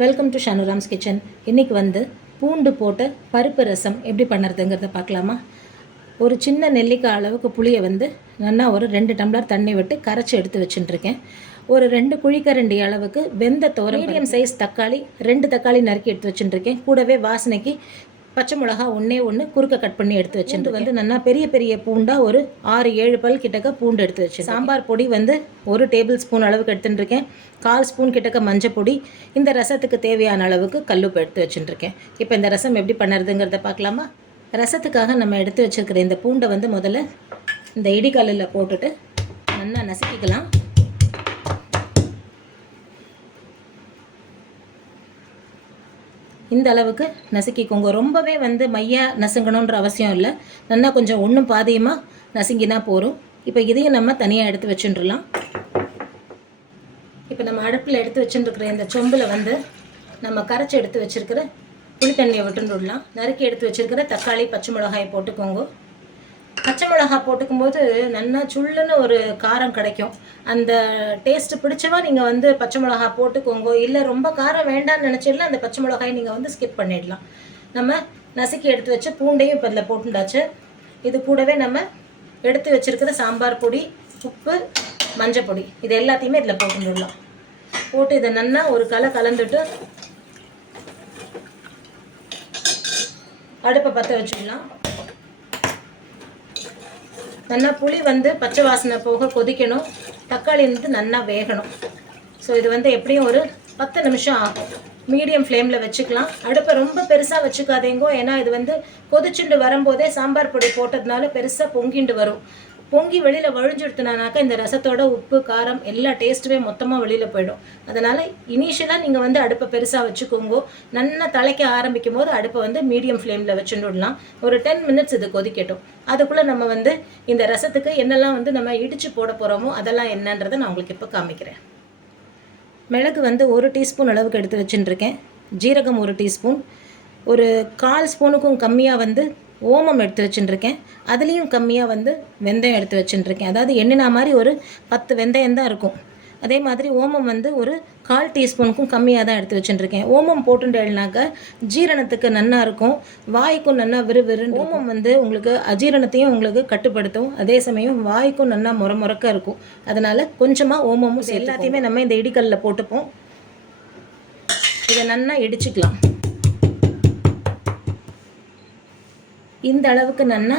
Welcome to ஷனுராம்ஸ் kitchen இன்றைக்கி வந்து பூண்டு போட்டு பருப்பு ரசம் எப்படி பண்ணுறதுங்கிறத பார்க்கலாமா? ஒரு சின்ன நெல்லிக்காய் அளவுக்கு புளியை வந்து நல்லா ஒரு ரெண்டு டம்ளர் தண்ணி விட்டு கரைச்சி எடுத்து வச்சுட்டுருக்கேன். ஒரு ரெண்டு குழிக்கரண்டி அளவுக்கு வெந்த தோரம் மீடியம் சைஸ் தக்காளி ரெண்டு தக்காளி நறுக்கி எடுத்து வச்சுட்டுருக்கேன். கூடவே வாசனைக்கு பச்சை மிளகா ஒன்றே ஒன்று குறுக்க கட் பண்ணி எடுத்து வச்சுட்டு வந்து நல்லா பெரிய பெரிய பூண்டாக ஒரு ஆறு ஏழு பல் கிட்டக்க பூண்டு எடுத்து வச்சு சாம்பார் பொடி வந்து ஒரு டேபிள் ஸ்பூன் அளவுக்கு எடுத்துட்டுருக்கேன். கால் ஸ்பூன் கிட்டக்க மஞ்சள் பொடி. இந்த ரசத்துக்கு தேவையான அளவுக்கு கல்லுப்பு எடுத்து வச்சுட்டுருக்கேன் இப்போ இந்த ரசம் எப்படி பண்ணுறதுங்கிறத பார்க்கலாமா? ரசத்துக்காக நம்ம எடுத்து வச்சுருக்கிற இந்த பூண்டை வந்து முதல்ல இந்த இடிகல்லில் போட்டுட்டு நல்லா நசுக்கிக்கலாம். இந்த அளவுக்கு நசுக்கிக்கோங்க. ரொம்பவே வந்து மையாக நசுங்கணுன்ற அவசியம் இல்லை. நல்லா கொஞ்சம் ஒன்றும் பாதியமாக நசுங்கினா போதும். இப்போ இதையும் நம்ம தனியாக எடுத்து வச்சுட்டுலாம் இப்போ நம்ம அடுப்பில் எடுத்து வச்சுட்டுருக்கிற இந்த சொம்பில் வந்து நம்ம கரைச்சி எடுத்து வச்சுருக்கிற புளி தண்ணியை விட்டுடலாம். நறுக்கி எடுத்து வச்சுருக்கிற தக்காளி பச்சை மிளகாயை போட்டுக்கோங்க. பச்சை மிளகா போட்டுக்கும் போது நல்லா சுள்ளுன்னு ஒரு காரம் கிடைக்கும். அந்த டேஸ்ட்டு பிடிச்சவா நீங்கள் வந்து பச்சை மிளகா போட்டுக்கோங்க இல்லை ரொம்ப காரம் வேண்டாம்னு நினச்சிடலாம் அந்த பச்சை மிளகாயை நீங்கள் வந்து ஸ்கிப் பண்ணிடலாம். நம்ம நசுக்கி எடுத்து வச்சு பூண்டையும் இப்போ இதில் போட்டுண்டாச்சு. இது கூடவே நம்ம எடுத்து வச்சுருக்கிற சாம்பார் பொடி உப்பு மஞ்சள் பொடி இது எல்லாத்தையுமே இதில் போட்டுடலாம். போட்டு இதை நல்லா ஒரு கலை கலந்துட்டு அடுப்பை பற்ற வச்சுக்கலாம் நல்லா புளி வந்து பச்சை வாசனை போக கொதிக்கணும். தக்காளி வந்து நல்லா வேகணும். ஸோ இது வந்து எப்படியும் ஒரு பத்து நிமிஷம் ஆகும். மீடியம் ஃப்ளேமில் வச்சுக்கலாம். அடுப்பை ரொம்ப பெருசாக வச்சுக்காதேங்கோ. ஏன்னா இது வந்து கொதிச்சுண்டு வரும்போதே சாம்பார் பொடி போட்டதுனால பெருசாக பொங்கிண்டு வரும். பொங்கி வெளியில் வழிஞ்சுடுத்துனானாக்கா இந்த ரசத்தோட உப்பு காரம் எல்லா டேஸ்ட்டுமே மொத்தமாக வெளியில் போயிடும். அதனால் இனிஷியலாக நீங்கள் வந்து அடுப்பை பெருசாக வச்சுக்கோங்க. நல்லா தலைக்க ஆரம்பிக்கும் போது அடுப்பை வந்து மீடியம் ஃப்ளேமில் வச்சுட்டு விடலாம். ஒரு டென் மினிட்ஸ் இது கொதிக்கட்டும். அதுக்குள்ளே நம்ம வந்து இந்த ரசத்துக்கு என்னெல்லாம் வந்து நம்ம இடித்து போட போகிறோமோ அதெல்லாம் என்னன்றதை நான் உங்களுக்கு இப்போ காமிக்கிறேன். மிளகு வந்து ஒரு டீஸ்பூன் அளவுக்கு எடுத்து வச்சுட்டுருக்கேன் ஜீரகம் ஒரு டீஸ்பூன். ஒரு கால் ஸ்பூனுக்கும் கம்மியாக வந்து ஓமம் எடுத்து வச்சுட்டுருக்கேன் அதுலேயும் கம்மியாக வந்து வெந்தயம் எடுத்து வச்சுட்டுருக்கேன் அதாவது எண்ணினா மாதிரி ஒரு பத்து வெந்தயம் தான் இருக்கும். அதே மாதிரி ஓமம் வந்து ஒரு கால் டீஸ்பூனுக்கும் கம்மியாக தான் எடுத்து வச்சுட்டுருக்கேன் ஓமம் போட்டுட்டேனாக்க ஜீரணத்துக்கு நன்னா இருக்கும். வாய்க்கும் நல்லா விறுவிறு ஓமம் வந்து உங்களுக்கு அஜீரணத்தையும் உங்களுக்கு கட்டுப்படுத்தும். அதே சமயம் வாய்க்கும் நல்லா முற முறக்க இருக்கும். அதனால் கொஞ்சமாக ஓமமும் எல்லாத்தையுமே நம்ம இந்த இடிக்கல்லில் போட்டுப்போம். இதை நல்லா இடிச்சுக்கலாம். இந்த அளவுக்கு நன்னா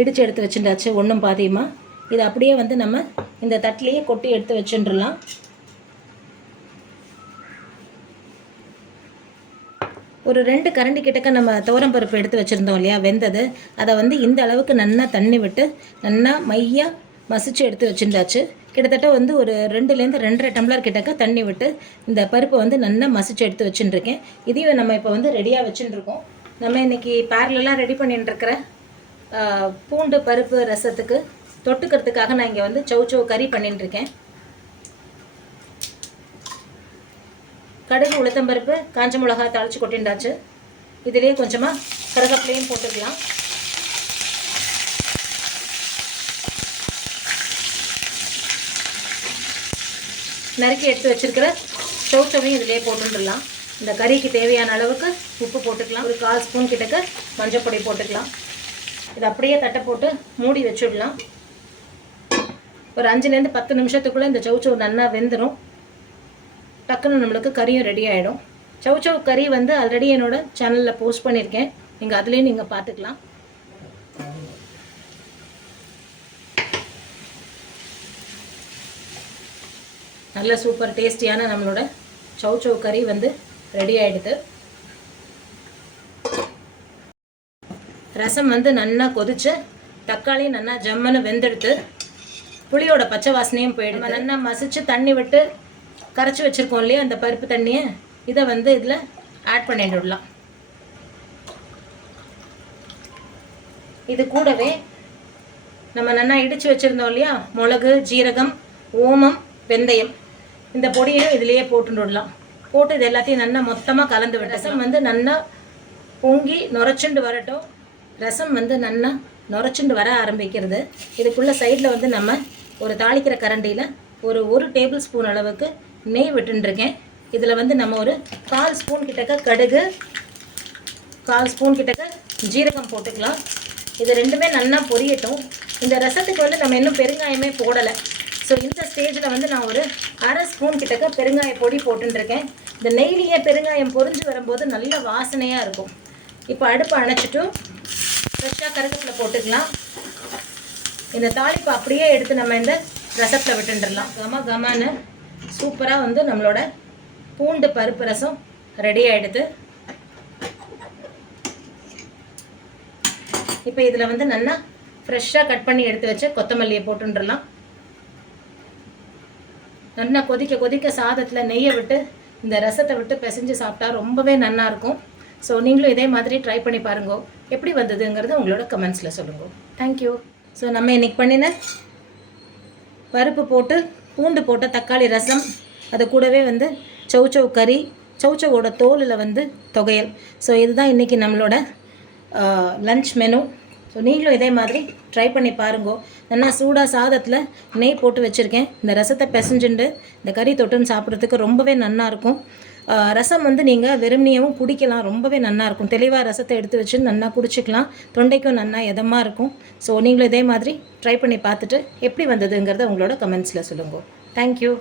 இடித்து எடுத்து வச்சுட்டாச்சு ஒன்றும் பாதியமாக இது அப்படியே வந்து நம்ம இந்த தட்டிலேயே கொட்டி எடுத்து வச்சுட்டுலாம் ஒரு ரெண்டு கரண்டி கிட்டக்க நம்ம துவரம் பருப்பு எடுத்து வச்சுருந்தோம் இல்லையா வெந்தது. அதை வந்து இந்த அளவுக்கு நல்லா தண்ணி விட்டு நல்லா மையாக மசிச்சு எடுத்து வச்சுருந்தாச்சு கிட்டத்தட்ட வந்து ஒரு ரெண்டுலேருந்து ரெண்டரை டம்ளர் கிட்டக்க தண்ணி விட்டு இந்த பருப்பை வந்து நல்லா மசிச்சு எடுத்து வச்சுட்டுருக்கேன். இதையும் நம்ம இப்போ வந்து ரெடியாக வச்சுட்டுருக்கோம். நம்ம இன்றைக்கி பேரலெலாம் ரெடி பண்ணிட்டுருக்கிற பூண்டு பருப்பு ரசத்துக்கு தொட்டுக்கிறதுக்காக நான் இங்கே வந்து சௌ சௌ கறி பண்ணிட்டுருக்கேன் கடுகு உளுத்தம்பருப்பு காஞ்ச மிளகா தாளித்து கொட்டிண்டாச்சு இதுலேயே கொஞ்சமாக கருகப்பிலையும் போட்டுக்கலாம். நறுக்கி எடுத்து வச்சிருக்கிற சௌச்சவையும் இதிலே போட்டுடலாம் இந்த கறிக்கு தேவையான அளவுக்கு உப்பு போட்டுக்கலாம். ஒரு கால் ஸ்பூன் கிட்டக்க மஞ்சள் பொடி போட்டுக்கலாம். இது அப்படியே தட்டை போட்டு மூடி வச்சுடலாம். ஒரு அஞ்சுலேருந்து பத்து நிமிஷத்துக்குள்ளே இந்த சவுச்சவு நல்லா வெந்துடும் டக்குன்னு நம்மளுக்கு கறியும் ரெடி ஆகிடும் சவுச்சவு கறி வந்து ஆல்ரெடி என்னோடய சேனலில் போஸ்ட் பண்ணியிருக்கேன். நீங்கள் அதுலேயும் நீங்கள் பார்த்துக்கலாம். நல்ல சூப்பர் டேஸ்டியான நம்மளோட சவுச்சவு கறி வந்து ரெடி ஆகிடுது ரசம் வந்து நல்லா கொதிச்சு தக்காளி நல்லா ஜம்முன்னு வெந்தெடுத்து புளியோட பச்சை வாசனையும் போயிடும் நல்லா மசிச்சு தண்ணி விட்டு கரைச்சி வச்சுருக்கோம் இல்லையா அந்த பருப்பு தண்ணியை இதை வந்து இதில் ஆட் பண்ணிட்டு விடலாம் இது கூடவே நம்ம நல்லா இடித்து வச்சுருந்தோம் இல்லையா மிளகு ஜீரகம் ஓமம் வெந்தயம் இந்த பொடியையும் இதுலேயே போட்டு விடலாம். போட்டு இது எல்லாத்தையும் நல்லா மொத்தமாக கலந்து விட்டு ரசம் வந்து நல்லா பொங்கி நுரைச்சுண்டு வரட்டும். ரசம் வந்து நல்லா நுரைச்சுண்டு வர ஆரம்பிக்கிறது. இதுக்குள்ளே சைடில் வந்து நம்ம ஒரு தாளிக்கிற கரண்டியில் ஒரு ஒரு டேபிள் ஸ்பூன் அளவுக்கு நெய் விட்டுருக்கேன் இதில் வந்து நம்ம ஒரு கால் ஸ்பூன் கிட்டக்க கடுகு கால் ஸ்பூன் கிட்டக்க ஜீரகம் போட்டுக்கலாம். இது ரெண்டுமே நல்லா பொரியட்டும். இந்த ரசத்துக்கு வந்து நம்ம இன்னும் பெருங்காயமே போடலை. ஸோ இந்த ஸ்டேஜில் வந்து நான் ஒரு அரை ஸ்பூன் கிட்டக்க பெருங்காய பொடி போட்டுருக்கேன் இந்த நெய்லியே பெருங்காயம் பொரிஞ்சு வரும்போது நல்ல வாசனையாக இருக்கும். இப்போ அடுப்பை அணைச்சிட்டு ஃப்ரெஷ்ஷாக கருவேப்பிலை போட்டுக்கலாம். இந்த தாளிப்பு அப்படியே எடுத்து நம்ம இந்த ரசத்தில் விட்டுண்டுடலாம் கம கமான்னு சூப்பராக வந்து நம்மளோட பூண்டு பருப்பு ரசம் ரெடி ஆகிடுது இப்போ இதில் வந்து நல்லா ஃப்ரெஷ்ஷாக கட் பண்ணி எடுத்து வச்சு கொத்தமல்லியை போட்டுன்றலாம் நல்லா கொதிக்க கொதிக்க சாதத்தில் நெய்யை விட்டு இந்த ரசத்தை விட்டு பிசைஞ்சு சாப்பிட்டா ரொம்பவே நல்லாயிருக்கும் இருக்கும். ஸோ நீங்களும் இதே மாதிரி ட்ரை பண்ணி பாருங்க. எப்படி வந்ததுங்கிறத உங்களோட கமெண்ட்ஸில் சொல்லுங்க. தேங்க்யூ ஸோ நம்ம இன்னைக்கு பண்ணின பருப்பு போட்டு பூண்டு போட்ட தக்காளி ரசம் அது கூடவே வந்து சௌச்சௌ கறி சௌச்சவோட தோலில் வந்து தொகையல். ஸோ இதுதான் இன்றைக்கி நம்மளோட லஞ்ச் மெனு ஸோ நீங்களும் இதே மாதிரி ட்ரை பண்ணி பாருங்கோ. நல்லா சூடாக சாதத்தில் நெய் போட்டு வச்சுருக்கேன். இந்த ரசத்தை பிசைஞ்சுண்டு இந்த கறி தொட்டுன்னு சாப்பிட்றதுக்கு ரொம்பவே நல்லா இருக்கும். ரசம் வந்து நீங்கள் வெறுமனையவும் குடிக்கலாம். ரொம்பவே நல்லா இருக்கும். தெளிவாக ரசத்தை எடுத்து வச்சு நல்லா குடிச்சிக்கலாம். தொண்டைக்கும் நல்லா இதமாக இருக்கும். ஸோ நீங்களும் இதே மாதிரி ட்ரை பண்ணி பார்த்துட்டு எப்படி வந்ததுங்கிறத உங்களோட கமெண்ட்ஸில் சொல்லுங்க. தேங்க்யூ